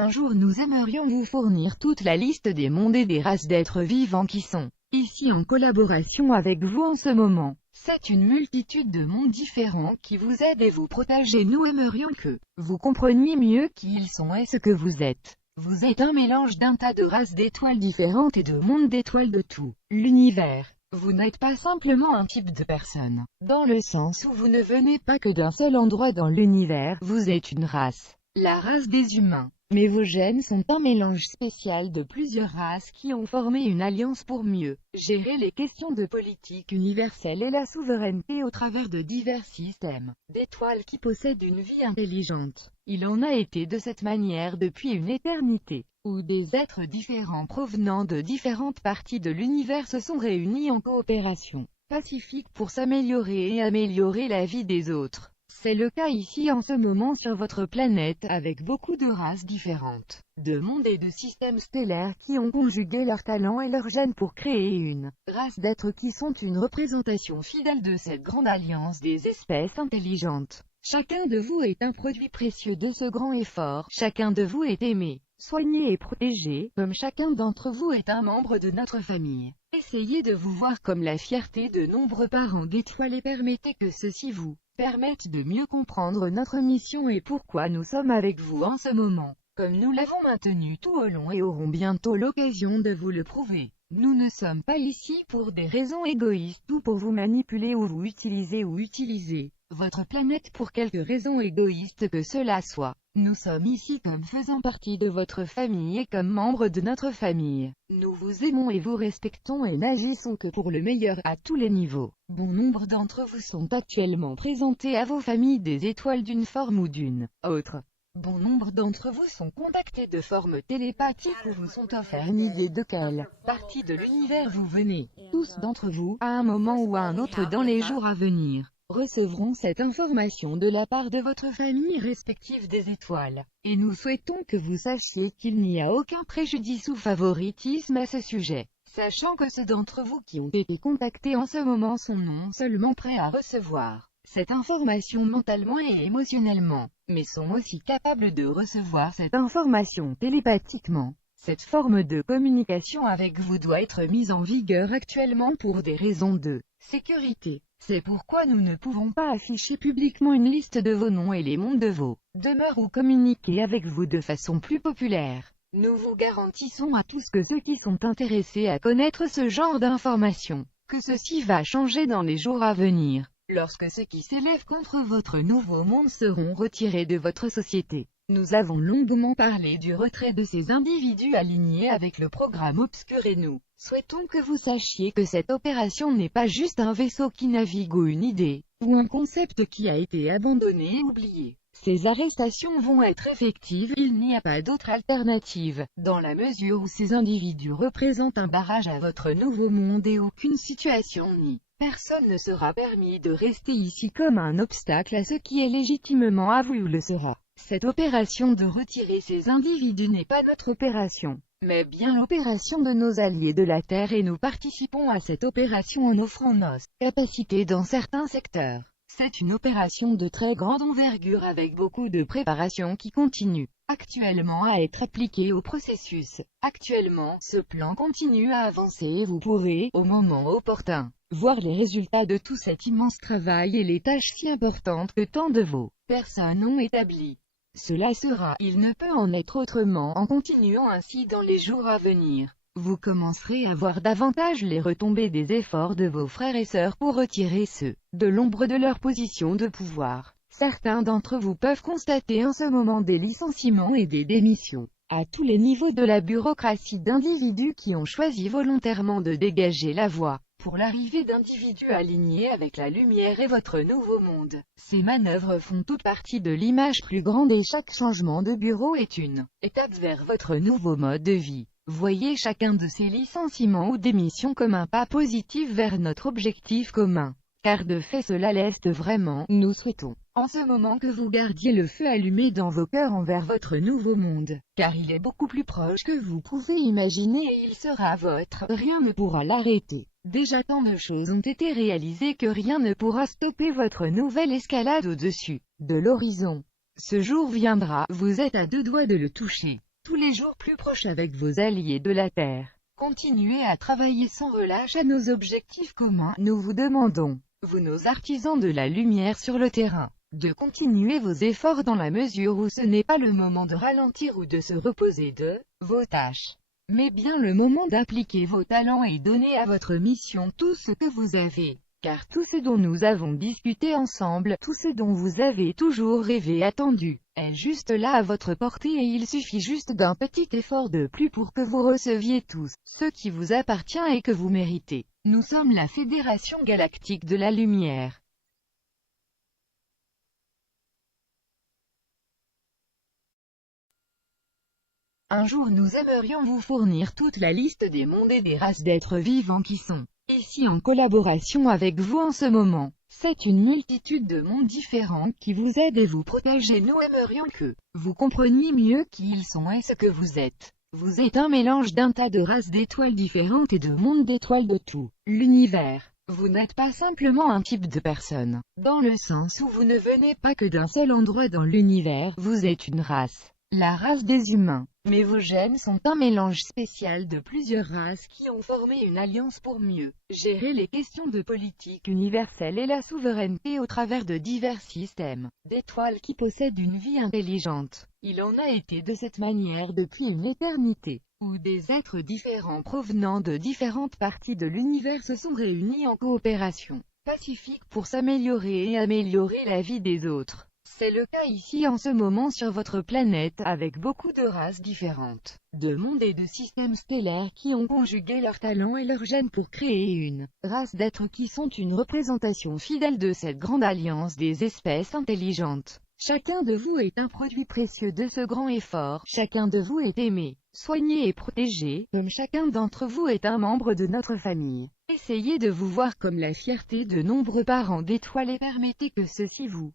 Un jour nous aimerions vous fournir toute la liste des mondes et des races d'êtres vivants qui sont ici en collaboration avec vous en ce moment. C'est une multitude de mondes différents qui vous aident et vous protègent et nous aimerions que vous compreniez mieux qui ils sont et ce que vous êtes. Vous êtes un mélange d'un tas de races d'étoiles différentes et de mondes d'étoiles de tout l'univers. Vous n'êtes pas simplement un type de personne, dans le sens où vous ne venez pas que d'un seul endroit dans l'univers, vous êtes une race, la race des humains. Mais vos gènes sont un mélange spécial de plusieurs races qui ont formé une alliance pour mieux gérer les questions de politique universelle et la souveraineté au travers de divers systèmes d'étoiles qui possèdent une vie intelligente. Il en a été de cette manière depuis une éternité, où des êtres différents provenant de différentes parties de l'univers se sont réunis en coopération pacifique pour s'améliorer et améliorer la vie des autres. C'est le cas ici en ce moment sur votre planète avec beaucoup de races différentes, de mondes et de systèmes stellaires qui ont conjugué leurs talents et leurs gènes pour créer une race d'êtres qui sont une représentation fidèle de cette grande alliance des espèces intelligentes. Chacun de vous est un produit précieux de ce grand effort, chacun de vous est aimé, soigné et protégé, comme chacun d'entre vous est un membre de notre famille. Essayez de vous voir comme la fierté de nombreux parents d'étoiles et permettez que ceci vous permette de mieux comprendre notre mission et pourquoi nous sommes avec vous en ce moment, comme nous l'avons maintenu tout au long et aurons bientôt l'occasion de vous le prouver. Nous ne sommes pas ici pour des raisons égoïstes ou pour vous manipuler ou vous utiliser votre planète pour quelque raison égoïste que cela soit. Nous sommes ici comme faisant partie de votre famille et comme membres de notre famille. Nous vous aimons et vous respectons et n'agissons que pour le meilleur à tous les niveaux. Bon nombre d'entre vous sont actuellement présentés à vos familles des étoiles d'une forme ou d'une autre. Bon nombre d'entre vous sont contactés de forme télépathique ou vous sont offerts une idée de quelle partie de l'univers vous venez. Tous d'entre vous, à un moment ou à un autre dans les jours à venir, recevront cette information de la part de votre famille respective des étoiles. Et nous souhaitons que vous sachiez qu'il n'y a aucun préjudice ou favoritisme à ce sujet, sachant que ceux d'entre vous qui ont été contactés en ce moment sont non seulement prêts à recevoir cette information mentalement et émotionnellement, mais sont aussi capables de recevoir cette information télépathiquement. Cette forme de communication avec vous doit être mise en vigueur actuellement pour des raisons de sécurité. C'est pourquoi nous ne pouvons pas afficher publiquement une liste de vos noms et les mondes de vos demeures ou communiquer avec vous de façon plus populaire. Nous vous garantissons à tous que ceux qui sont intéressés à connaître ce genre d'informations, que ceci va changer dans les jours à venir, lorsque ceux qui s'élèvent contre votre nouveau monde seront retirés de votre société. Nous avons longuement parlé du retrait de ces individus alignés avec le programme obscur et nous souhaitons que vous sachiez que cette opération n'est pas juste un vaisseau qui navigue ou une idée, ou un concept qui a été abandonné et oublié. Ces arrestations vont être effectives, il n'y a pas d'autre alternative, dans la mesure où ces individus représentent un barrage à votre nouveau monde et aucune situation ni personne ne sera permis de rester ici comme un obstacle à ce qui est légitimement à vous ou le sera. Cette opération de retirer ces individus n'est pas notre opération, mais bien l'opération de nos alliés de la Terre et nous participons à cette opération en offrant nos capacités dans certains secteurs. C'est une opération de très grande envergure avec beaucoup de préparation qui continue actuellement à être appliquée au processus. Actuellement, ce plan continue à avancer et vous pourrez, au moment opportun, voir les résultats de tout cet immense travail et les tâches si importantes que tant de vos personnes ont établies. Cela sera, il ne peut en être autrement en continuant ainsi dans les jours à venir. Vous commencerez à voir davantage les retombées des efforts de vos frères et sœurs pour retirer ceux de l'ombre de leur position de pouvoir. Certains d'entre vous peuvent constater en ce moment des licenciements et des démissions, à tous les niveaux de la bureaucratie d'individus qui ont choisi volontairement de dégager la voie pour l'arrivée d'individus alignés avec la lumière et votre nouveau monde. Ces manœuvres font toute partie de l'image plus grande et chaque changement de bureau est une étape vers votre nouveau mode de vie. Voyez chacun de ces licenciements ou démissions comme un pas positif vers notre objectif commun. Car de fait cela l'est vraiment, nous souhaitons, en ce moment que vous gardiez le feu allumé dans vos cœurs envers votre nouveau monde, car il est beaucoup plus proche que vous pouvez imaginer et il sera vôtre, rien ne pourra l'arrêter. Déjà tant de choses ont été réalisées que rien ne pourra stopper votre nouvelle escalade au-dessus de l'horizon. Ce jour viendra, vous êtes à deux doigts de le toucher. tous les jours plus proches avec vos alliés de la Terre. Continuez à travailler sans relâche à nos objectifs communs. Nous vous demandons, vous nos artisans de la lumière sur le terrain, de continuer vos efforts dans la mesure où ce n'est pas le moment de ralentir ou de se reposer de vos tâches, mais bien le moment d'appliquer vos talents et donner à votre mission tout ce que vous avez. Car tout ce dont nous avons discuté ensemble, tout ce dont vous avez toujours rêvé attendu, est juste là à votre portée et il suffit juste d'un petit effort de plus pour que vous receviez tout ce qui vous appartient et que vous méritez. Nous sommes la Fédération Galactique de la Lumière. Un jour nous aimerions vous fournir toute la liste des mondes et des races d'êtres vivants qui sont ici en collaboration avec vous en ce moment. C'est une multitude de mondes différents qui vous aident et vous protègent et nous aimerions que vous compreniez mieux qui ils sont et ce que vous êtes. Vous êtes un mélange d'un tas de races d'étoiles différentes et de mondes d'étoiles de tout l'univers. Vous n'êtes pas simplement un type de personne, dans le sens où vous ne venez pas que d'un seul endroit dans l'univers, vous êtes une race. La race des humains. Mais vos gènes sont un mélange spécial de plusieurs races qui ont formé une alliance pour mieux gérer les questions de politique universelle et la souveraineté au travers de divers systèmes d'étoiles qui possèdent une vie intelligente. Il en a été de cette manière depuis une éternité, où des êtres différents provenant de différentes parties de l'univers se sont réunis en coopération pacifique pour s'améliorer et améliorer la vie des autres. C'est le cas ici en ce moment sur votre planète, avec beaucoup de races différentes, de mondes et de systèmes stellaires qui ont conjugué leurs talents et leurs gènes pour créer une race d'êtres qui sont une représentation fidèle de cette grande alliance des espèces intelligentes. Chacun de vous est un produit précieux de ce grand effort, chacun de vous est aimé, soigné et protégé, comme chacun d'entre vous est un membre de notre famille. Essayez de vous voir comme la fierté de nombreux parents d'étoiles et permettez que ceux-ci vous